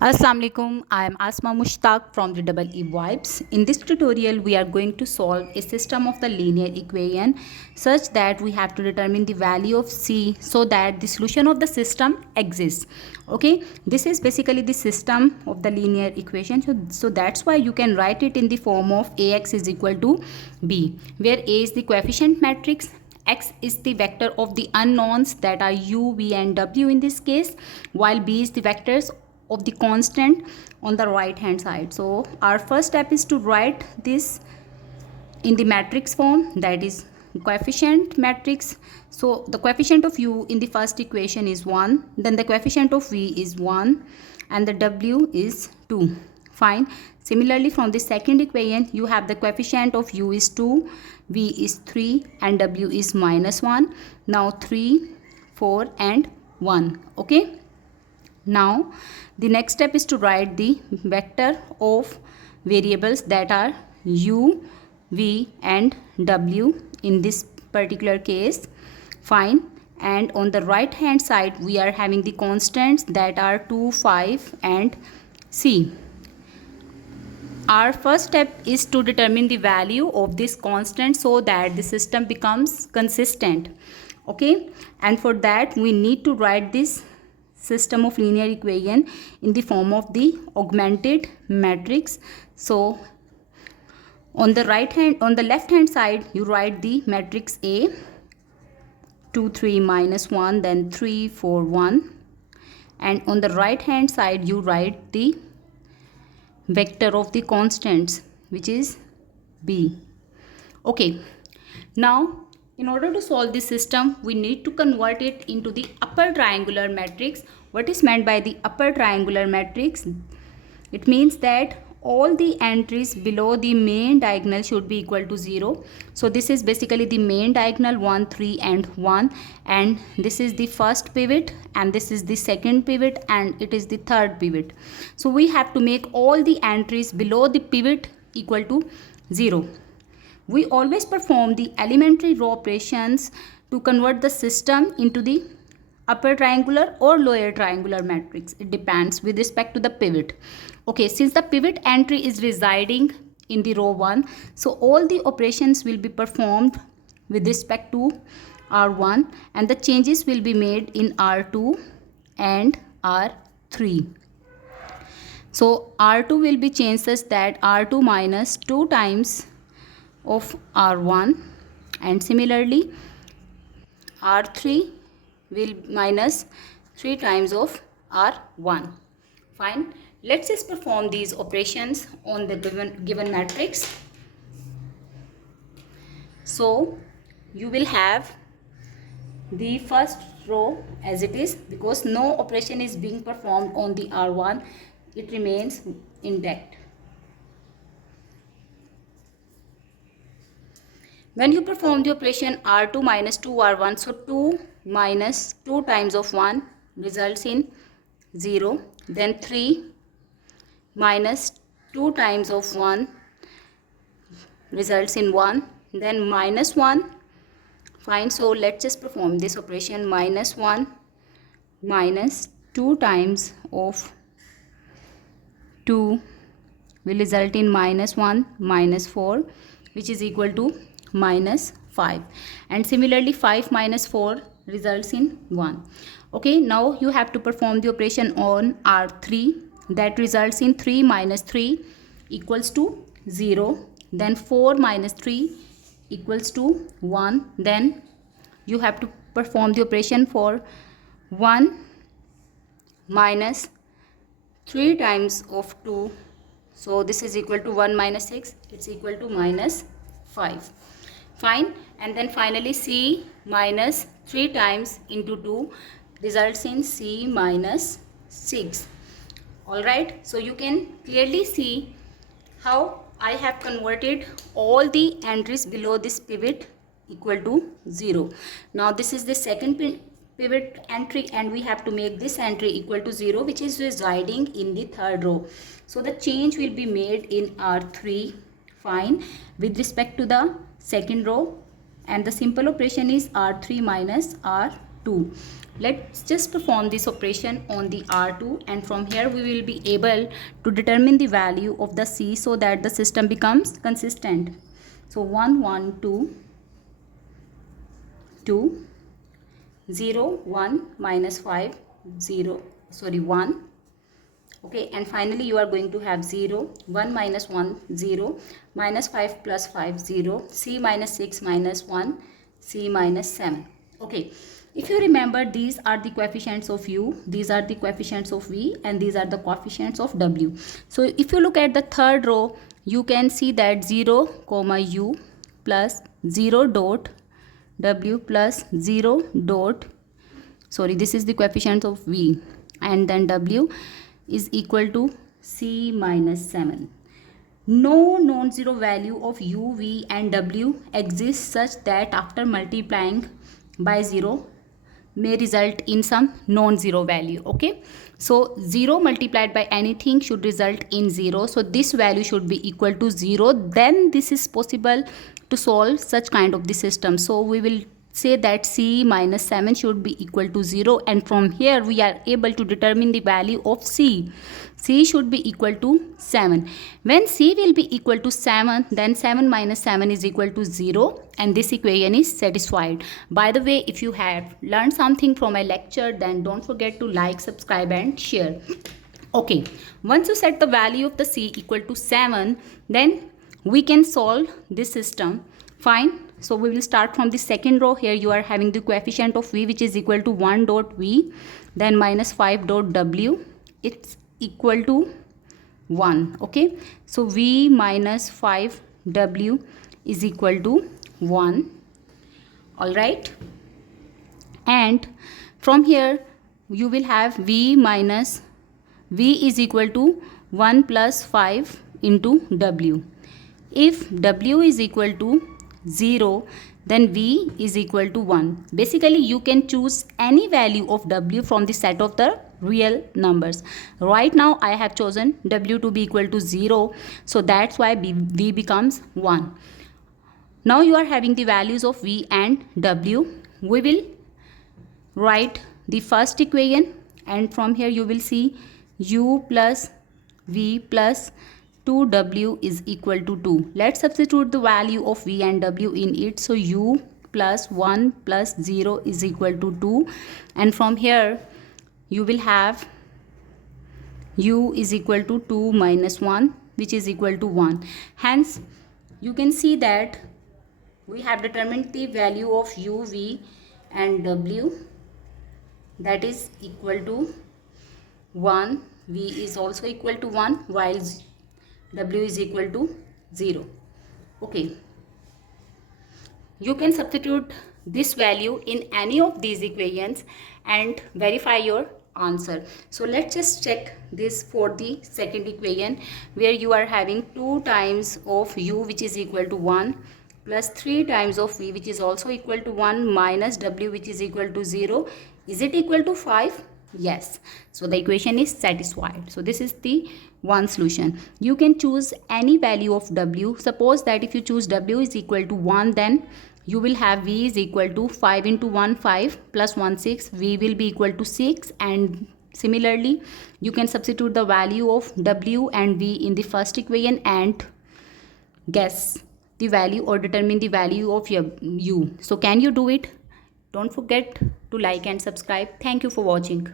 Assalamu alaikum. I am Asma Mushtaq from the EEVIBES. In this tutorial, we are going to solve a system of the linear equation such that we have to determine the value of c so that the solution of the system exists. Okay, this is basically the system of the linear equation. So that's why you can write it in the form of ax is equal to b, where a is the coefficient matrix, x is the vector of the unknowns that are u, v and w in this case, while b is the vectors of the constant on the right hand side. So our first step is to write this in the matrix form, that is coefficient matrix. So the coefficient of u in the first equation is 1, then the coefficient of v is 1 and the w is 2. Fine. Similarly, from the second equation you have the coefficient of u is 2, v is 3 and w is -1. Now 3, 4 and 1. Okay. Now the next step is to write the vector of variables that are u, v and w in this particular case. Fine. And on the right hand side we are having the constants that are 2, 5 and c. Our first step is to determine the value of this constant so that the system becomes consistent. Okay, and for that we need to write this system of linear equation in the form of the augmented matrix. So on the left hand side you write the matrix A, 2, 3, -1, then 3, 4, 1, and on the right hand side you write the vector of the constants, which is b. Okay, now in order to solve this system we need to convert it into the upper triangular matrix. What is meant by the upper triangular matrix? It means that all the entries below the main diagonal should be equal to 0. So this is basically the main diagonal 1, 3 and 1, and this is the first pivot and this is the second pivot and it is the third pivot. So we have to make all the entries below the pivot equal to 0. We always perform the elementary row operations to convert the system into the upper triangular or lower triangular matrix. It depends with respect to the pivot. Okay, since the pivot entry is residing in the row 1, so all the operations will be performed with respect to R1 and the changes will be made in R2 and R3. So R2 will be changed such that R2 minus 2 times of R1, and similarly R3 will minus 3 times of R1. Fine. Let's just perform these operations on the given matrix. So you will have the first row as it is, because no operation is being performed on the R1, it remains intact. When you perform the operation R2 minus 2R1, so 2 minus 2 times of 1 results in 0. Then 3 minus 2 times of 1 results in 1. Then -1. Fine, so let's just perform this operation. -1 minus 2 times of 2 will result in -1 minus 4, which is equal to -5, and similarly 5 minus 4 results in 1. Okay, now you have to perform the operation on R3, that results in 3 minus 3 equals to 0, then 4 minus 3 equals to 1. Then you have to perform the operation for 1 minus 3 times of 2, so this is equal to 1 minus 6, it's equal to -5. Fine, and then finally c minus 3 times into 2 results in c minus 6. Alright, so you can clearly see how I have converted all the entries below this pivot equal to 0. Now this is the second pivot entry and we have to make this entry equal to 0, which is residing in the third row. So the change will be made in R3. Fine, with respect to the second row, and the simple operation is R3 minus R2. 2. Let's just perform this operation on the R2, and from here we will be able to determine the value of the C so that the system becomes consistent. So 1 1 2 2 0 1 minus 5 0 sorry 1. Okay, and finally you are going to have 0 1 minus 1 0 minus 5 plus 5 0 C minus 6 minus 1 C minus 7. Okay, if you remember, these are the coefficients of u, these are the coefficients of v, and these are the coefficients of w. So if you look at the third row, you can see that 0 comma u plus 0 dot w plus 0 dot this is the coefficient of v, and then w is equal to C minus 7. No non-zero value of u, v and w exists such that after multiplying by 0 may result in some non-zero value. Okay, so 0 multiplied by anything should result in 0. So this value should be equal to 0. Then this is possible to solve such kind of the system. So we will say that C minus 7 should be equal to 0, and from here we are able to determine the value of C. C should be equal to 7. When C will be equal to 7, then 7 minus 7 is equal to 0, and this equation is satisfied. By the way, if you have learned something from my lecture, then don't forget to like, subscribe and share. Okay, once you set the value of the C equal to 7, then we can solve this system. Fine. So we will start from the second row. Here you are having the coefficient of v, which is equal to 1 dot v, then minus 5 dot w. It's equal to 1. Okay, so v minus 5 w is equal to 1. All right, and from here you will have v minus v is equal to 1 plus 5 into w. If w is equal to 0, then v is equal to 1. Basically you can choose any value of w from the set of the real numbers. Right now I have chosen w to be equal to 0, so that's why v becomes 1. Now you are having the values of v and w. We will write the first equation, and from here you will see u plus v plus 2w is equal to 2. Let's substitute the value of v and w in it. So u plus 1 plus 0 is equal to 2, and from here you will have u is equal to 2 minus 1, which is equal to 1. Hence you can see that we have determined the value of u, v and w, that is equal to 1. V is also equal to 1 while w is equal to 0. Okay, you can substitute this value in any of these equations and verify your answer. So let's just check this for the second equation, where you are having 2 times of u, which is equal to 1, plus 3 times of v, which is also equal to 1, minus w, which is equal to 0. Is it equal to 5? Yes. So the equation is satisfied. So this is the one solution. You can choose any value of w. Suppose that if you choose w is equal to 1, then you will have v is equal to 5 into 1 5 plus 1 6. V will be equal to 6, and similarly you can substitute the value of w and v in the first equation and guess the value or determine the value of your u. So can you do it? Don't forget to like and subscribe. Thank you for watching.